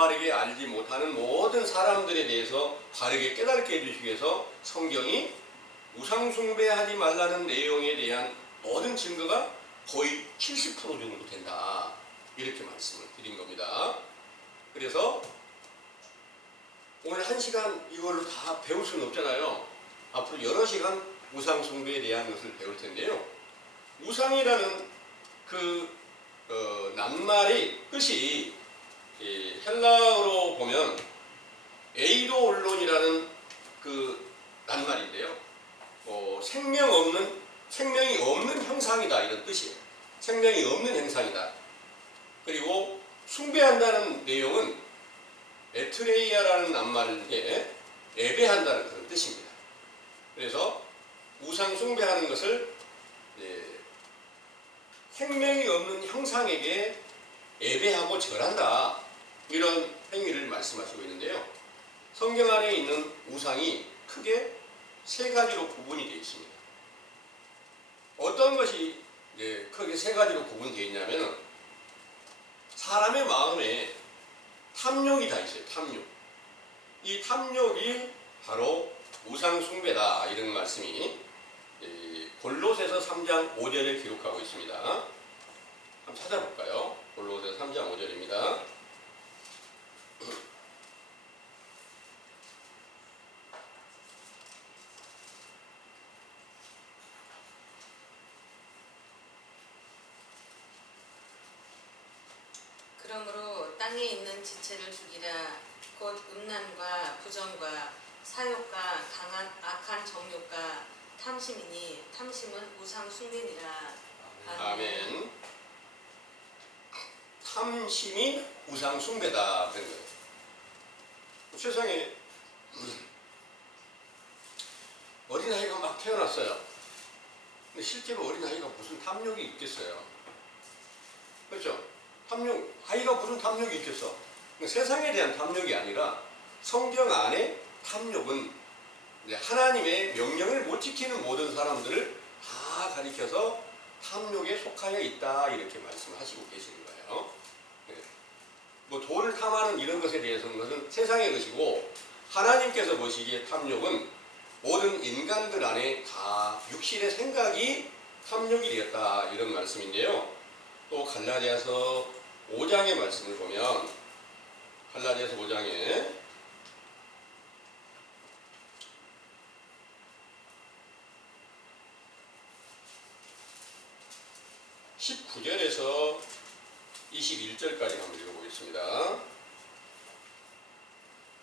바르게 알지 못하는 모든 사람들에 대해서 바르게 깨닫게 해주시기 위해서 성경이 우상숭배하지 말라는 내용에 대한 모든 증거가 거의 70% 정도 된다. 이렇게 말씀을 드린 겁니다. 그래서 오늘 1시간 이걸로 다 배울 수는 없잖아요. 앞으로 여러 시간 우상숭배에 대한 것을 배울 텐데요. 우상이라는 그 낱말의 뜻이 헬라어로 보면 에이도올론이라는 그 낱말인데요. 생명이 없는 형상이다 이런 뜻이에요. 생명이 없는 형상이다. 그리고 숭배한다는 내용은 에트레이아라는 낱말에 예배한다는 그런 뜻입니다. 그래서 우상 숭배하는 것을 생명이 없는 형상에게 예배하고 절한다. 이런 행위를 말씀하시고 있는데요. 성경 안에 있는 우상이 크게 3가지로 구분이 되어 있습니다. 어떤 것이 크게 3가지로 구분되어 있냐면 사람의 마음에 탐욕이 다 있어요. 탐욕. 이 탐욕이 바로 우상 숭배다. 이런 말씀이 골로새서 3장 5절에 기록하고 있습니다. 한번 찾아볼까요? 골로새서 3장 5절입니다. 그러므로 땅에 있는 지체를 죽이라. 곧 음란과 부정과 사욕과 강한 악한 정욕과 탐심이니 탐심은 우상 숭배니라. 아멘. 탐심이 우상 숭배다. 그런 거예요. 세상에 어린아이가 막 태어났어요. 근데 실제로 어린아이가 무슨 탐욕이 있겠어요? 그렇죠? 아이가 무슨 탐욕이 있겠어? 세상에 대한 탐욕이 아니라 성경 안에 탐욕은 하나님의 명령을 못 지키는 모든 사람들을 다 가리켜서 탐욕에 속하여 있다. 이렇게 말씀하시고 계시는 거예요. 뭐 돈을 탐하는 이런 것에 대해서는 것은 세상의 것이고 하나님께서 보시기에 탐욕은 모든 인간들 안에 다 육신의 생각이 탐욕이 되었다. 이런 말씀인데요. 또 갈라디아서 5장의 말씀을 보면 갈라디아서 5장에 19절에서 21절까지 한번 읽어보겠습니다.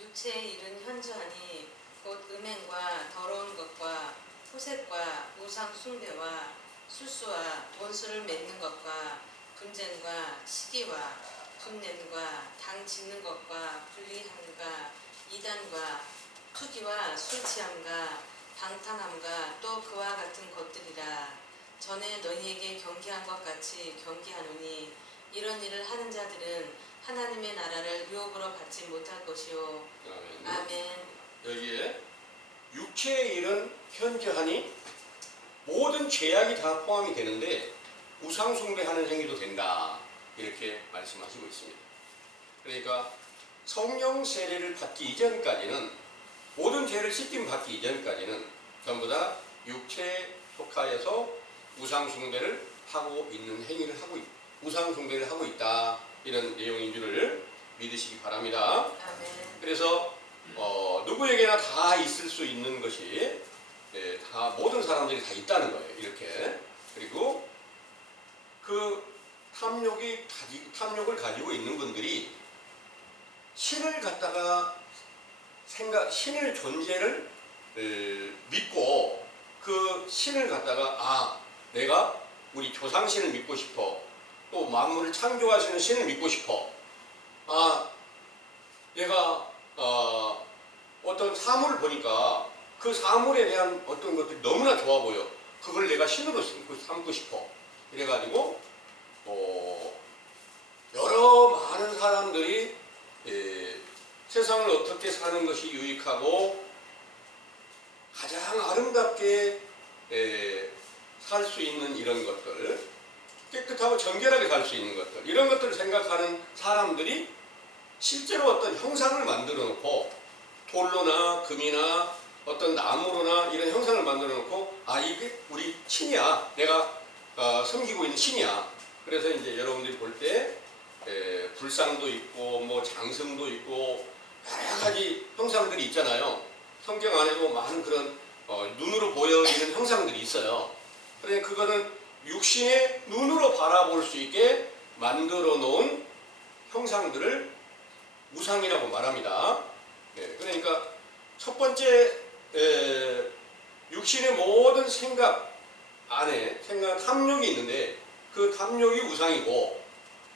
육체의 일은 현저하니 곧 음행과 더러운 것과 호색과 우상 숭배와 술수와 원수를 맺는 것과 분쟁과 시기와 분냄과 당 짓는 것과 불리함과 이단과 투기와 술 취함과 방탕함과 또 그와 같은 것들이라. 전에 너희에게 경계한 것 같이 경계하노니 이런 일을 하는 자들은 하나님의 나라를 유업으로 받지 못할 것이요. 아멘. 여기에 육체의 일은 현저하니 모든 죄악이 다 포함이 되는데 우상 숭배하는 행위도 된다. 이렇게 말씀하시고 있습니다. 그러니까 성령 세례를 받기 이전까지는 모든 죄를 씻김 받기 이전까지는 전부 다 육체에 속하여서 우상 숭배를 하고 있는 행위를 우상 숭배를 하고 있다. 이런 내용인 줄을 믿으시기 바랍니다. 아멘. 그래서 누구에게나 다 있을 수 있는 것이 다 모든 사람들이 다 있다는 거예요. 이렇게. 그리고 그 탐욕을 가지고 있는 분들이 신을 갖다가 신의 존재를 믿고 그 신을 갖다가 내가 우리 조상신을 믿고 싶어. 또 만물을 창조하시는 신을 믿고 싶어. 내가 어떤 사물을 보니까 그 사물에 대한 어떤 것들이 너무나 좋아 보여. 그걸 내가 신으로 삼고 싶어. 이래가지고 여러 많은 사람들이 세상을 어떻게 사는 것이 유익하고 가장 아름답게 살 수 있는 이런 것들, 깨끗하고 정결하게 살 수 있는 것들, 이런 것들을 생각하는 사람들이 실제로 어떤 형상을 만들어 놓고 돌로나 금이나 어떤 나무로나 이런 형상을 만들어 놓고 이게 우리 신이야. 내가 섬기고 있는 신이야. 그래서 이제 여러분들이 볼 때 불상도 있고 뭐 장승도 있고 여러 가지 형상들이 있잖아요. 성경 안에도 많은 그런 눈으로 보여지는 형상들이 있어요. 그러니까 그거는 육신의 눈으로 바라볼 수 있게 만들어 놓은 형상들을 우상이라고 말합니다. 그러니까 첫 번째 육신의 모든 생각 안에 탐욕이 있는데 그 탐욕이 우상이고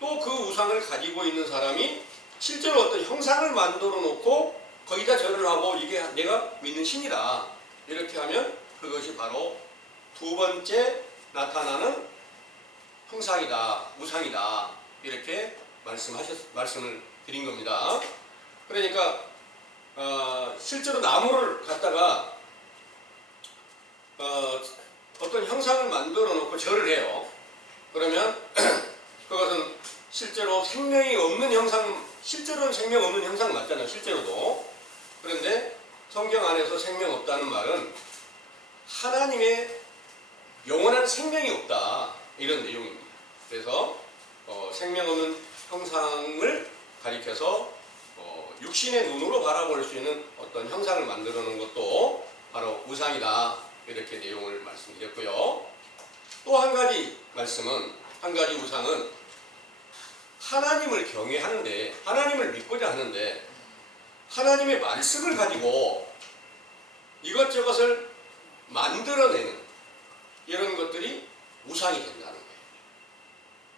또 그 우상을 가지고 있는 사람이 실제로 어떤 형상을 만들어 놓고 거기다 절을 하고 이게 내가 믿는 신이다 이렇게 하면 그것이 바로 두 번째 나타나는 형상이다 우상이다 이렇게 말씀을 드린 겁니다. 그러니까 실제로 나무를 갖다가 어떤 형상을 만들어 놓고 절을 해요. 그러면 그것은 실제로 생명이 없는 형상, 실제로는 생명 없는 형상 맞잖아요. 실제로도. 그런데 성경 안에서 생명 없다는 말은 하나님의 영원한 생명이 없다 이런 내용입니다. 그래서 생명 없는 형상을 가리켜서 육신의 눈으로 바라볼 수 있는 어떤 형상을 만들어 놓은 것도 바로 우상이다 이렇게 내용을 말씀드렸고요. 또 한 가지 말씀은 한 가지 우상은 하나님을 경외하는데 하나님을 믿고자 하는데 하나님의 말씀을 가지고 이것저것을 만들어내는 이런 것들이 우상이 된다는 거예요.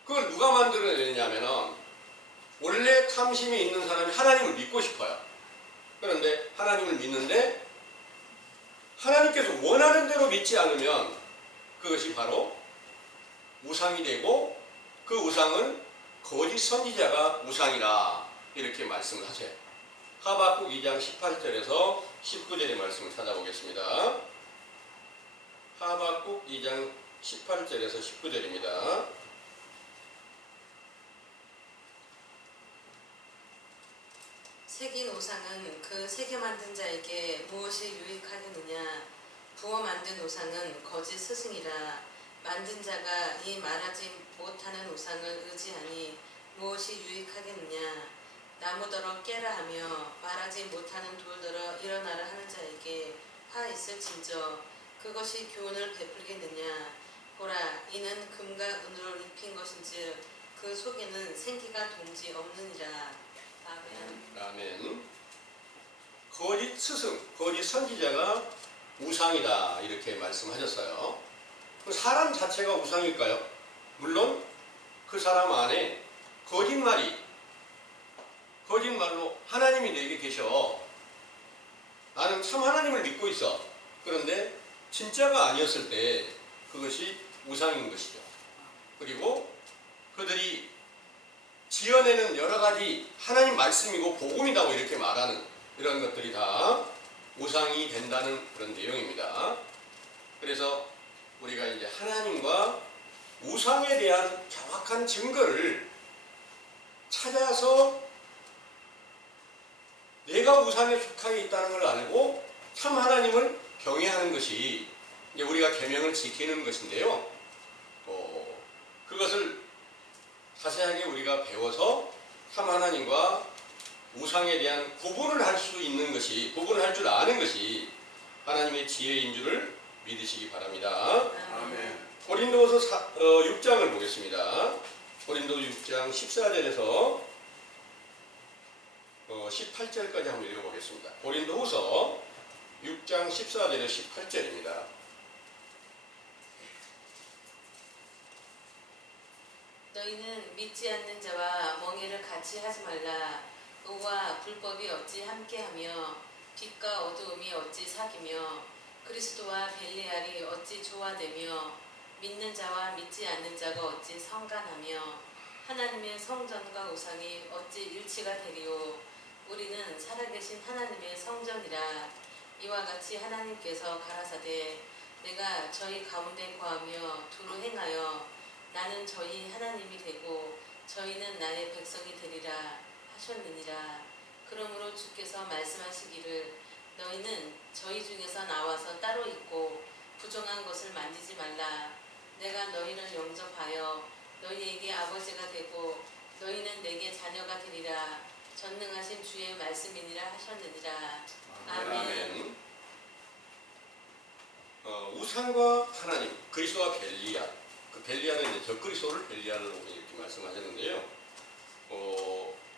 그걸 누가 만들어내냐면은 원래 탐심이 있는 사람이 하나님을 믿고 싶어요. 그런데 하나님을 믿는데 하나님께서 원하는 대로 믿지 않으면 그것이 바로 우상이 되고 그 우상은 거짓 선지자가 우상이라 이렇게 말씀을 하세요. 하박국 2장 18절에서 19절의 말씀을 찾아보겠습니다. 하박국 2장 18절에서 19절입니다. 새긴 우상은 그 새겨 만든 자에게 무엇이 유익하겠느냐. 부어 만든 우상은 거짓 스승이라. 만든 자가 이 말하지 못하는 우상을 의지하니 무엇이 유익하겠느냐. 나무더러 깨라 하며 말하지 못하는 돌더러 일어나라 하는 자에게 화 있을진저 그것이 교훈을 베풀겠느냐. 보라, 이는 금과 은으로 입힌 것인즉 그 속에는 생기가 동지 없느니라. 아멘. 거짓 스승, 거짓 선지자가 우상이다 이렇게 말씀하셨어요. 사람 자체가 우상일까요? 물론 그 사람 안에 거짓말로 하나님이 내게 계셔. 나는 참 하나님을 믿고 있어. 그런데 진짜가 아니었을 때 그것이 우상인 것이죠. 그리고 그들이 지어내는 여러 가지 하나님 말씀이고 복음이라고 이렇게 말하는 이런 것들이 다 우상이 된다는 그런 내용입니다. 그래서 우리가 이제 하나님과 우상에 대한 정확한 증거를 찾아서 내가 우상에 속하게 있다는 걸 알고 참 하나님을 경외하는 것이 이제 우리가 계명을 지키는 것인데요. 그것을 자세하게 우리가 배워서 참 하나님과 우상에 대한 구분을 할 수 있는 것이, 구분을 할 줄 아는 것이 하나님의 지혜인 줄을 믿으시기 바랍니다. 아멘. 고린도후서 6장을 보겠습니다. 고린도 6장 14절에서 18절까지 한번 읽어보겠습니다. 고린도후서 6장 14절에서 18절입니다. 너희는 믿지 않는 자와 멍에를 같이 하지 말라. 의와 불법이 어찌 함께하며 빛과 어두움이 어찌 사귀며 그리스도와 벨리알이 어찌 조화되며 믿는 자와 믿지 않는 자가 어찌 성간하며 하나님의 성전과 우상이 어찌 일치가 되리오. 우리는 살아계신 하나님의 성전이라. 이와 같이 하나님께서 가라사대 내가 저희 가운데 거하며 두루 행하여 나는 저희 하나님이 되고 저희는 나의 백성이 되리라 하셨느니라. 그러므로 주께서 말씀하시기를 너희는 저희 중에서 나와서 따로 있고 부정한 것을 만지지 말라. 내가 너희를 영접하여 너희에게 아버지가 되고 너희는 내게 자녀가 되리라. 전능하신 주의 말씀이니라 하셨느니라. 아멘. 우상과 하나님, 그리스도와 벨리알. 그 벨리알은 이제 적그리스도를 벨리알로 이렇게 말씀하셨는데요.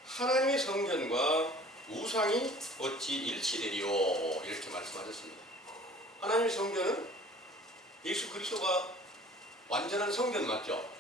하나님의 성전과 우상이 어찌 일치되리요? 이렇게 말씀하셨습니다. 하나님의 성전은 예수 그리스도가 완전한 성전 맞죠?